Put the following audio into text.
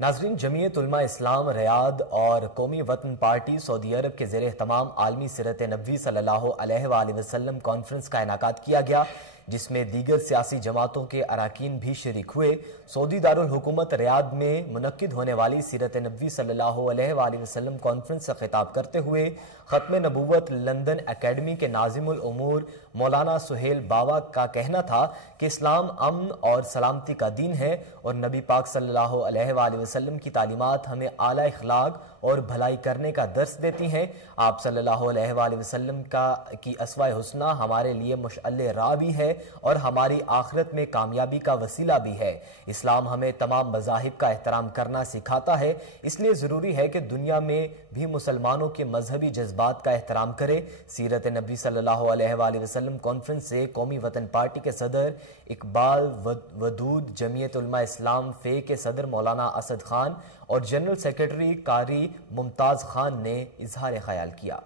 ناظرین، جمعیت علماء اسلام ریاض اور قومی وطن پارٹی سعودی عرب کے زیر اہتمام عالمی سیرت نبوی صلی اللہ علیہ وآلہ وسلم کانفرنس کا انعقاد کیا گیا، جس میں دیگر سیاسی جماعتوں کے اراکین بھی شریک ہوئے۔ سعودی دارالحکومت ریاض میں منعقد ہونے والی سیرت نبوی صلی اللہ علیہ وآلہ وسلم کانفرنس سے خطاب کرتے ہوئے ختم نبوت لندن اکیڈمی کے ناظم الامور مولانا سہیل باوا کا کہنا تھا کہ اسلام امن اور سلامتی کا دین ہے اور نبی پاک صلی اللہ علیہ وآلہ وسلم کی تعلیمات ہمیں اعلیٰ اخلاق اور بھلائی کرنے کا درس دیتی ہیں۔ آپ صلی اللہ علیہ وآلہ وسلم کی اسوہ حسنہ ہمارے لیے مشعل راہ بھی ہے اور ہماری آخرت میں کامیابی کا وسیلہ بھی ہے۔ اسلام ہمیں تمام مذاہب کا احترام کرنا سکھاتا ہے، اس لیے ضروری ہے کہ دنیا میں بھی مسلمانوں کے مذہبی جذبات کا احترام کرے۔ سیرت نبی صلی اللہ علیہ وآلہ وسلم کانفرنس سے قومی وطن پارٹی کے صدر اقبال ودود، جمعیت علماء اسلام فے کے صدر مولانا اسد خان اور جنرل سیکرٹری قاری ممتاز خان نے اظہار خیال کیا۔